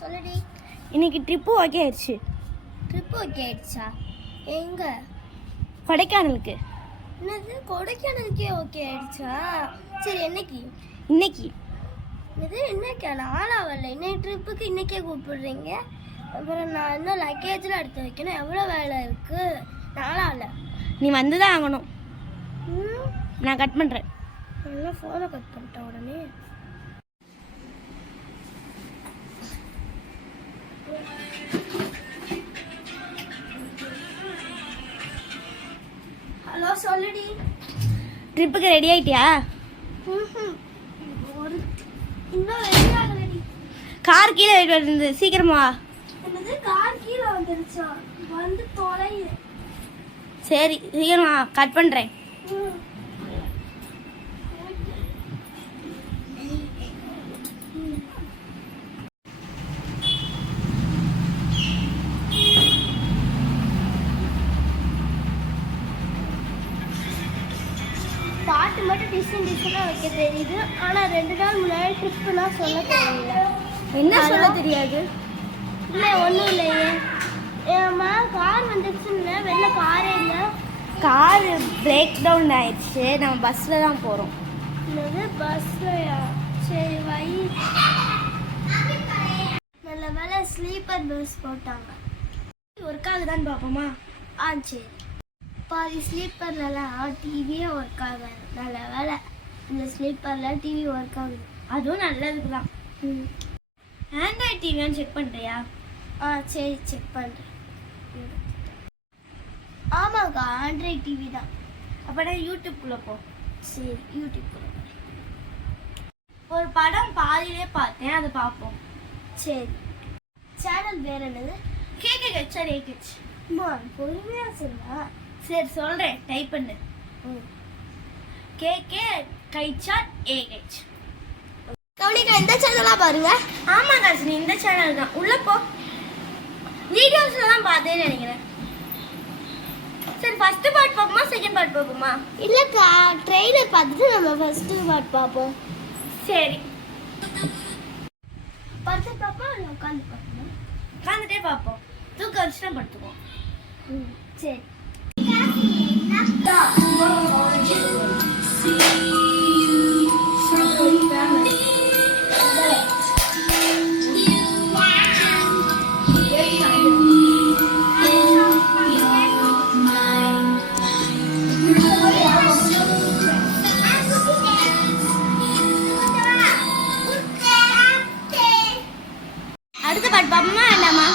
சொல்லுடி. இன்னைக்கு trip okay ஆயிடுச்சு. ட்ரிப்பு ஓகே ஆயிடுச்சா? எங்க? கொடைக்கானலுக்கு. என்னது கொடைக்கானலுக்கே ஓகே ஆயிடுச்சா? சரி என்னைக்கு? இன்னைக்கு. இது இன்னைக்கா? நாளாவல்ல. இன்னைக்கு ட்ரிப்புக்கு இன்னைக்கே கூப்பிடுறீங்க. அப்புறம் நான் இன்னும் லக்கேஜில் எடுத்து வைக்கணும். எவ்வளோ வேலை இருக்கு? நாளாவல்ல. நீ வந்து தான் ஆகணும். நான் கட் பண்ணுறேன். நல்லா ஃபோனை கட் பண்ணிட்டேன் உடனே. ஹலோ சொல்லுடி. ட்ரிப்புக்கு ரெடி ஆயிட்டியா? இன்னும் ரெடி ஆகலடி. கார் கீழே வருது, சீக்கிரமா. என்னது கார் கீழே வந்துருச்சா? வந்து தொலை. சரி சீக்கிரமா கட் பண்ணுறேன். பாட்டு மட்டும் டிசைனாக வைக்க தெரியுது. ஆனால் 2 நாள் முன்னாடி ட்ரிப்புலாம் சொல்ல தெரியல. என்ன சொல்ல தெரியாது? இல்லை ஒன்றும் இல்லையே. ஏம்மா கார் வந்துடுச்சுன்னு வெளில காரே இல்லை. கார் பிரேக் டவுன் ஆயிடுச்சு. நம்ம பஸ்ஸில் தான் போகிறோம். என்னது பஸ்லையா? சரி வை. நல்ல வேலை ஸ்லீப்பர் பஸ் போட்டாங்க. ஒர்க் ஆகுதான்னு பார்ப்போமா? சரி. பாதி ஸ்லீப்பர்லாம் டிவியே ஒர்க் ஆகாது. நல்ல வேலை இந்த ஸ்லீப்பரில் டிவி ஒர்க் ஆகுது. அதுவும் நல்லதுக்கு தான். ஆண்ட்ராய்ட் டிவியான்னு செக் பண்ணுறியா? சரி செக் பண்ணுறேன். ஆமாக்கா ஆண்ட்ராய்ட் டிவி தான். அப்படின்னா யூடியூப்குள்ளே போ. சரி யூடியூப்குள்ளே போ. ஒரு படம் பாதியிலே பார்த்தேன், அதை பார்ப்போம். சரி சேனல் வேறு என்னது? கேக்கேச் ஏகேச். பொறுமையாக சொன்னா. சரி சொல்கிறேன், டைப் பண்ணு. கேகே கைச்சாட் ஏகேச். கவனிக்கா இந்த சேனலாக பாருங்க. ஆமாம் காசினி, இந்த சேனல் தான். உள்ளே போ. வீடியோஸில் தான் பார்த்தேன்னு நினைக்கிறேன். சரி ஃபஸ்ட்டு பார்ட் பார்ப்போமா செகண்ட் பார்ட் பார்ப்போமா? இல்லைக்கா ட்ரெய்லர் பார்த்துட்டு நம்ம ஃபஸ்ட்டு பார்ட் பார்ப்போம். சரி படுத்து பார்ப்போம் இல்லை உட்காந்து பார்ப்போம்? உட்காந்துட்டே பார்ப்போம். தூக்கம் வச்சுனா படுத்துக்குவோம். சரி. அடுத்த பாட்டு பார்ப்போமா வேண்டாமா?